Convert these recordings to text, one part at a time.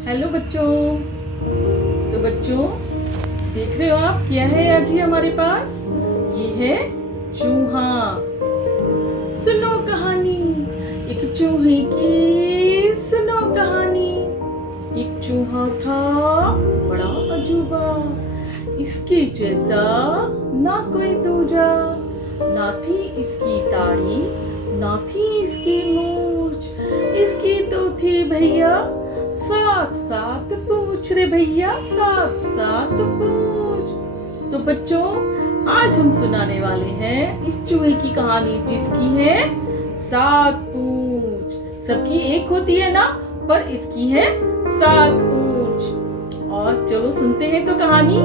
Hello बच्चों। तो बच्चों देख रहे हो आप क्या है आज ही हमारे पास? ये है चूहा। सुनो कहानी, एक चूहे की सुनो कहानी। एक चूहा था बड़ा अजूबा, इसके जैसा ना कोई दूजा। ना थी इसकी दाढ़ी, ना थी इसकी मूंछ, इसकी तो थी भैया सात सात पूछ रे भैया, सात सात पूछ। तो बच्चों आज हम सुनाने वाले हैं इस चूहे की कहानी जिसकी है सात पूछ। सबकी एक होती है ना, पर इसकी है सात पूछ। और चलो सुनते हैं तो कहानी।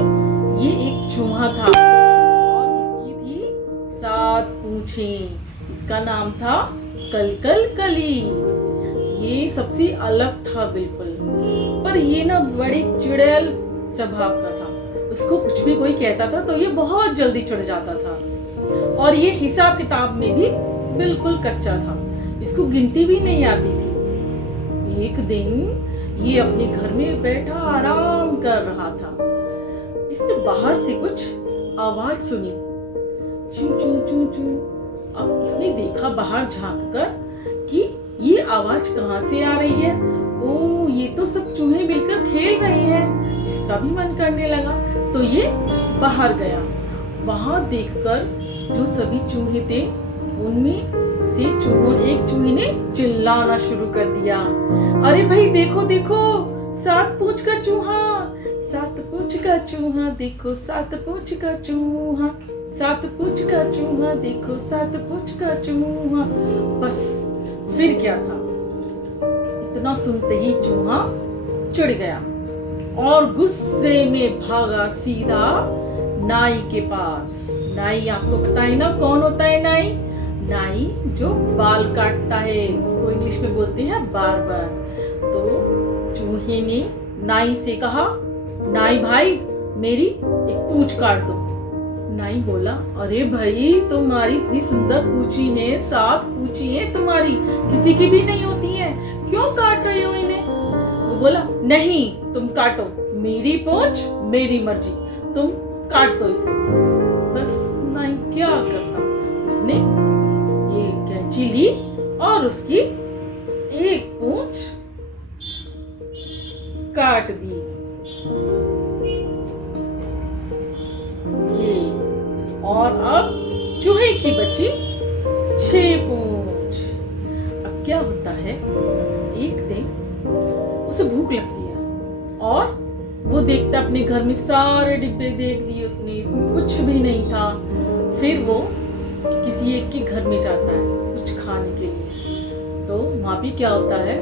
ये एक चूहा था और इसकी थी सात पूंछें। इसका नाम था कलकल कली। ये सबसे अलग था बिल्कुल, पर ये ना बड़ी चिड़ैल स्वभाव का था। उसको कुछ भी कोई कहता था तो ये बहुत जल्दी चिढ़ जाता था। और ये हिसाब किताब में भी बिल्कुल कच्चा था, इसको गिनती भी नहीं आती थी। एक दिन ये अपने घर में बैठा आराम कर रहा था। इसने बाहर से कुछ आवाज सुनी, चू चू चू चू। अब इसने देखा बाहर झांक कर कि ये आवाज कहाँ से आ रही है। ओ, ये तो सब चूहे मिलकर खेल रहे हैं। इसका भी मन करने लगा तो ये बाहर गया। वहां देखकर जो सभी चूहे थे उनमें से एक चूहे ने चिल्लाना शुरू कर दिया, अरे भाई देखो देखो, सात पूंछ का चूहा, सात पूंछ का चूहा, देखो सात पूंछ का चूहा, सात पूंछ का चूहा, देखो सात पूंछ का चूहा। बस फिर क्या था, इतना सुनते ही चूहा चिढ़ गया और गुस्से में भागा सीधा नाई के पास। नाई आपको पता है ना कौन होता है नाई? नाई जो बाल काटता है, उसको इंग्लिश में बोलते हैं बार्बर। तो चूहे ने नाई से कहा, नाई भाई मेरी एक पूंछ काट दो। नाई बोला, अरे भाई तुम्हारी इतनी सुंदर पूंछी है, सात पूंछी है तुम्हारी, किसी की भी नहीं होती है, क्यों काट रहे हो इन्हें? वो बोला, नहीं तुम काटो, मेरी पूंछ मेरी मर्जी, तुम काट दो इसे। बस नाई क्या करता, उसने ये कैंची ली और उसकी एक पूंछ काट दी। और अब चूहे की बची 6 पूंछ। अब क्या होता है, एक दिन उसे भूख लगती है और वो देखता अपने घर में सारे डिब्बे देख दिए उसने, इसमें कुछ भी नहीं था। फिर वो किसी एक के घर में जाता है कुछ खाने के लिए। तो वहां पे क्या होता है,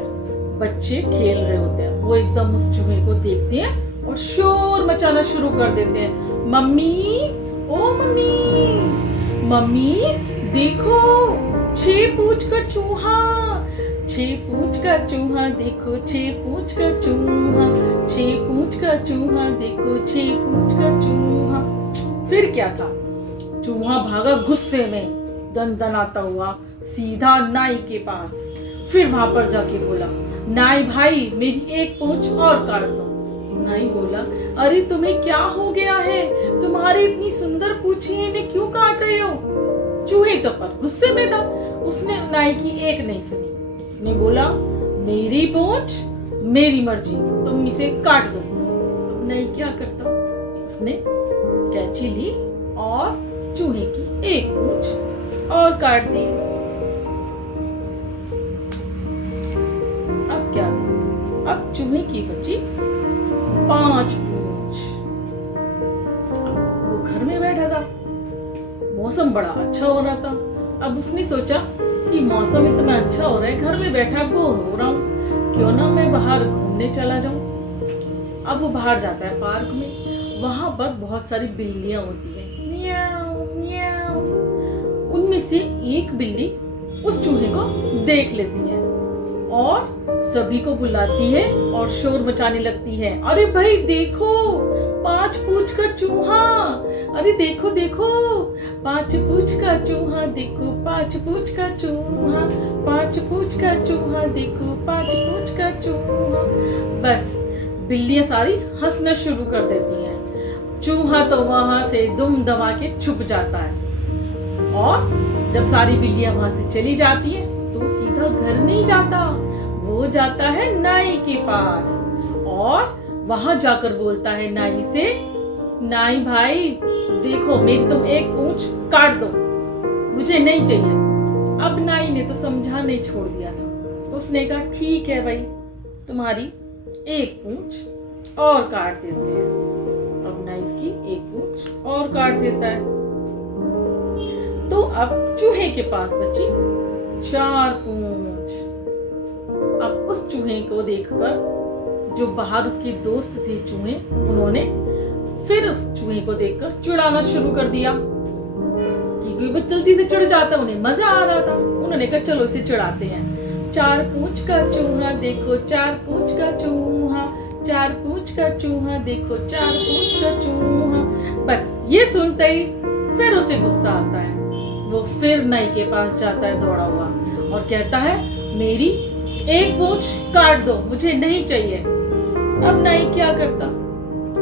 बच्चे खेल रहे होते हैं। वो एकदम उस चूहे को देखते हैं और शोर मचाना शुरू कर देते हैं, मम्मी ओ मम्मी, मम्मी देखो 6 पूंछ का चूहा, 6 पूंछ का चूहा, देखो 6 पूंछ का चूहा, 6 पूंछ का चूहा, देखो 6 पूंछ का चूहा। फिर क्या था, चूहा भागा गुस्से में दनदनाता हुआ सीधा नाई के पास। फिर वहां पर जाके बोला, नाई भाई मेरी एक पूंछ और काट दो। नाई बोला, अरे तुम्हें क्या हो गया है, तुम्हारी इतनी सुंदर पूंछी है, इन्हें क्यों काट रहे हो? चूहे तो पर गुस्से में था, उसने नाई की एक नहीं सुनी। उसने बोला, मेरी पूंछ मेरी मर्जी, तुम इसे काट दो। अब नाई क्या करता, उसने कैंची ली और चूहे की एक पूंछ और काट दी। अब क्या था, अब चूहे की बची 5 पूंछ। वो घर में बैठा था, मौसम बड़ा अच्छा हो रहा था। अब उसने सोचा कि मौसम इतना अच्छा हो रहा है, घर में बैठा बोर हो रहा हूँ, क्यों ना मैं बाहर घूमने चला जाऊं। अब वो बाहर जाता है पार्क में, वहां पर बहुत सारी बिल्लियां होती है, म्याऊ म्याऊ। उनमें से एक बिल्ली उस चूहे को देख लेती है और सभी को बुलाती है और शोर मचाने लगती है, अरे भाई देखो 5 पूंछ का चूहा, अरे देखो देखो 5 पूंछ का चूहा, देखो 5 पूंछ का चूहा, 5 पूंछ का चूहा, देखो 5 पूंछ का चूहा। बस बिल्लियां सारी हंसना शुरू कर देती हैं। चूहा तो वहां से दुम दबा के छुप जाता है और जब सारी बिल्लियां वहां से चली जाती हैं तो सीधा घर नहीं जाता, वो जाता है नाई के पास और वहां जाकर बोलता है नाई से, नाई भाई देखो मेरी तुम एक पूंछ काट दो, मुझे नहीं चाहिए। अब नाई ने तो समझा नहीं छोड़ दिया था, उसने कहा ठीक है भाई तुम्हारी एक पूंछ और काट देते हैं। अब नाई उसकी एक पूंछ और काट देता है। तो अब चूहे के पास बची 4 पूंछ। अब उस चूहे को देखकर जो बाहर उसके दोस्त थे चूहे, उन्होंने फिर उस चूहे को देखकर चिढ़ाना शुरू कर दिया क्योंकि वो जल्दी से चिढ़ जाता, उन्हें मजा आ रहा था। उन्होंने कहा चलो इसे चिढ़ाते हैं। 4 पूंछ का चूहा देखो 4 पूंछ का चूहा, 4 पूंछ का चूहा देखो 4 पूंछ का चूहा। बस ये सुनते ही फिर उसे गुस्सा आता है, वो फिर नाई के पास जाता है दौड़ा हुआ और कहता है मेरी एक पूंछ काट दो, मुझे नहीं चाहिए। अब नाई क्या करता,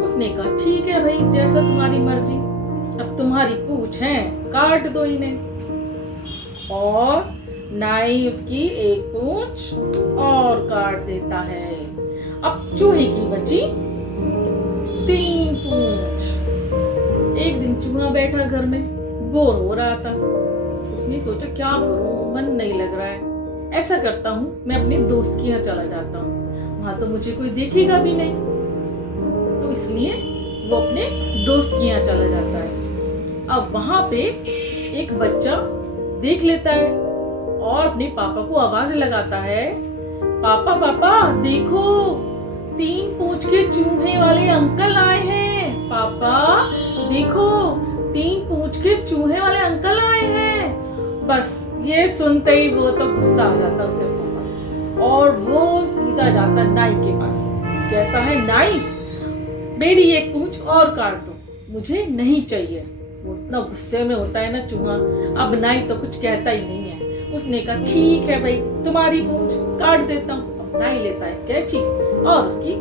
उसने कहा ठीक है भाई जैसा तुम्हारी मर्जी, अब तुम्हारी पूंछ है काट दो इन्हें। और नाई उसकी एक पूंछ और काट देता है। अब चूहे की बची 3 पूंछ। एक दिन चूहा बैठा घर में बोर हो रहा था, उसने सोचा क्या करूं, मन नहीं लग रहा है। ऐसा करता हूँ मैं अपने दोस्त के यहाँ चला जाता हूँ, वहां तो मुझे कोई देखेगा भी नहीं। तो इसलिए वो अपने दोस्त के यहाँ चला जाता है। अब वहां पे एक बच्चा देख लेता है और अपने पापा को आवाज लगाता है, पापा पापा देखो 3 पूंछ के चूहे वाले अंकल आए हैं, पापा देखो 3 पूंछ के चूहे वाले अंकल आए हैं। बस ये सुनते ही वो तो गुस्सा आ जाता उसे पापा और वो सीधा जाता नाई के पास, कहता है नाई मेरी एक पूंछ और काट दो, मुझे नहीं चाहिए। वो इतना गुस्से में होता है ना चूहा। अब नाई तो कुछ कहता ही नहीं है, उसने कहा ठीक है भाई तुम्हारी पूंछ काट देता हूँ। अब नाई लेता है कैंची और उसकी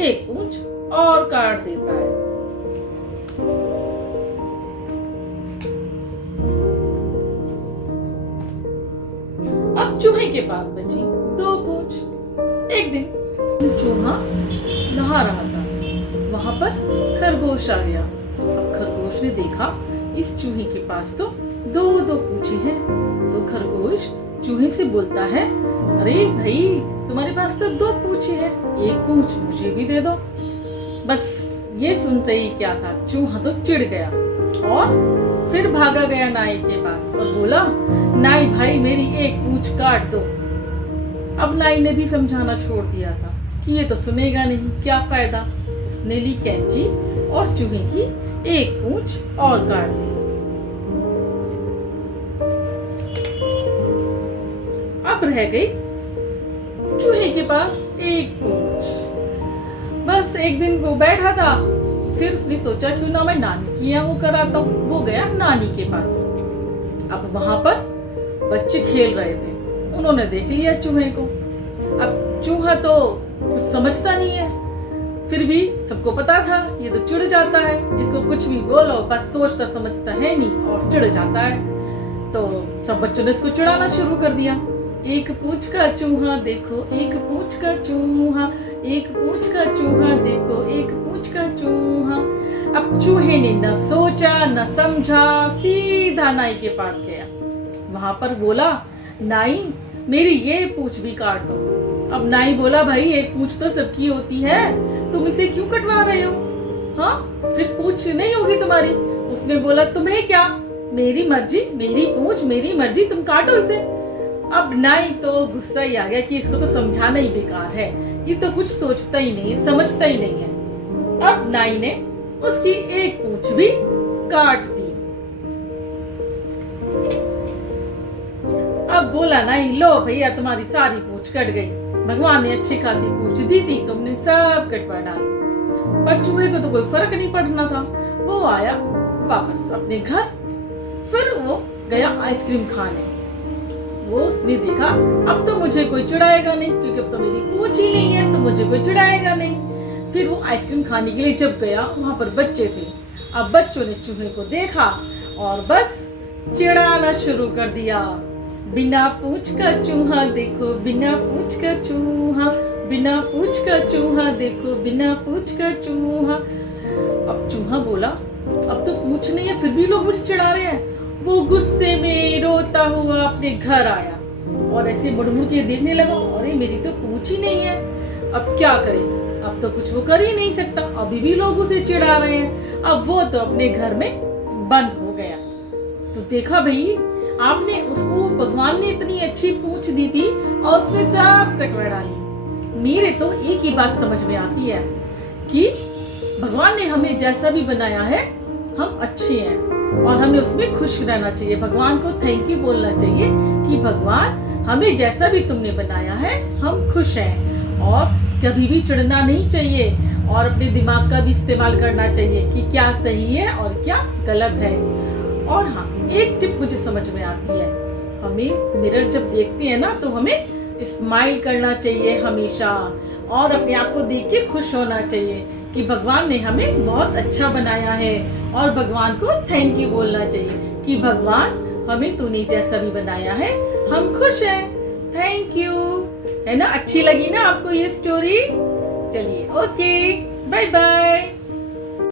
एक पूंछ और काट देता है। अब चूहे के पास बची 2 पूंछ। एक दिन चूहा नहा रहा था, वहां पर खरगोश आ गया। अब खरगोश ने देखा इस चूहे के पास तो 2 पूंछें हैं, तो खरगोश चूहे से बोलता है अरे भाई तुम्हारे पास तो 2 पूंछें हैं, एक पूंछ मुझे भी दे दो। बस ये सुनते ही क्या था, चूहा तो चिढ़ गया और फिर भागा गया नाई के पास और बोला नाई भाई मेरी एक पूंछ काट दो। अब नाई ने भी समझाना छोड़ दिया था कि ये तो सुनेगा नहीं, क्या फायदा। उसने ली कैंची और चूहे की एक पूंछ और काट दी। अब रह गई चूहे के पास एक पूंछ। बस एक दिन वो बैठा था, फिर उसने सोचा क्यों ना मैं नानी की यहाँ वो कराता हूँ। वो गया नानी के पास। अब वहां पर बच्चे खेल रहे थे, उन्होंने देख लिया चूहे को। अब चूहा तो कुछ समझता नहीं है, फिर भी सबको पता था ये तो चिढ़ जाता है, इसको कुछ भी बोलो बस सोचता समझता है नहीं और चिढ़ जाता है। तो सब बच्चों ने इसको चिढ़ाना शुरू कर दिया। एक पूंछ का चूहा देखो एक पूंछ का चूहा, एक पूंछ का चूहा देखो एक पूंछ का चूहा। अब चूहे ने न सोचा न समझा, सीधा नाई के पास गया। वहां पर बोला नाई मेरी ये पूंछ भी काट दो। अब नाई बोला भाई एक पूंछ तो सबकी होती है, तुम इसे क्यों कटवा रहे हो? हाँ फिर पूंछ नहीं होगी तुम्हारी। उसने बोला तुम्हें क्या, मेरी मर्जी, मेरी पूंछ मेरी मर्जी, तुम काटो इसे। अब नाई तो गुस्सा ही आ गया कि इसको तो समझाना ही बेकार है, ये तो कुछ सोचता ही नहीं समझता ही नहीं है। अब नाई ने उसकी एक पूंछ भी काट दी। अब बोला नाई लो भैया तुम्हारी सारी पूंछ कट गई, भगवान ने अच्छी खासी पूंछ दी थी, तुमने सब कटवा डाली। पर चूहे को तो कोई फर्क नहीं पड़ना था, वो आया वापस अपने घर। फिर वो गया आइसक्रीम खाने। वो उसने देखा अब तो मुझे कोई चिढ़ाएगा नहीं, क्योंकि अब तो मेरी पूंछ ही नहीं है तो मुझे कोई चिढ़ाएगा नहीं। फिर वो आइसक्रीम खाने के लिए जब गया, वहां पर बच्चे थे। अब बच्चों ने चूहे को देखा और बस चिढ़ाना शुरू कर दिया। बिना पूछ का चूहा देखो, बिना पूछ का चूहा, बिना पूछ का चूहा देखो, बिना पूछ का चूहा। अब चूहा बोला, अब तो पूछ नहीं है, फिर भी लोग मुझे चिढ़ा रहे हैं। वो गुस्से में रोता हुआ अपने घर आया और ऐसे मुड़ मुड़ के देखने लगा, अरे मेरी तो पूछ ही नहीं है, अब क्या करे। अब तो कुछ वो कर ही नहीं सकता, अभी भी लोग उसे चिढ़ा रहे हैं। अब वो तो अपने घर में बंद हो गया। तो देखा भाई, आपने उसको, भगवान ने इतनी अच्छी पूंछ दी थी और उसने सब कटवा डाली। मेरे तो एक ही बात समझ में आती है कि भगवान ने हमें जैसा भी बनाया है, हम अच्छे हैं और हमें उसमें खुश रहना चाहिए। भगवान को थैंक यू बोलना चाहिए कि भगवान, हमें जैसा भी तुमने बनाया है हम खुश हैं। और कभी भी चिढ़ना नहीं चाहिए और अपने दिमाग का भी इस्तेमाल करना चाहिए कि क्या सही है और क्या गलत है। और हाँ, एक टिप मुझे समझ में आती है, हमें मिरर जब देखते हैं ना, तो हमें स्माइल करना चाहिए हमेशा और अपने आप को देख के खुश होना चाहिए कि भगवान ने हमें बहुत अच्छा बनाया है। और भगवान को थैंक यू बोलना चाहिए कि भगवान, हमें तूने जैसा भी बनाया है हम खुश हैं, थैंक यू। है ना, अच्छी लगी ना आपको ये स्टोरी? चलिए, ओके, बाय बाय।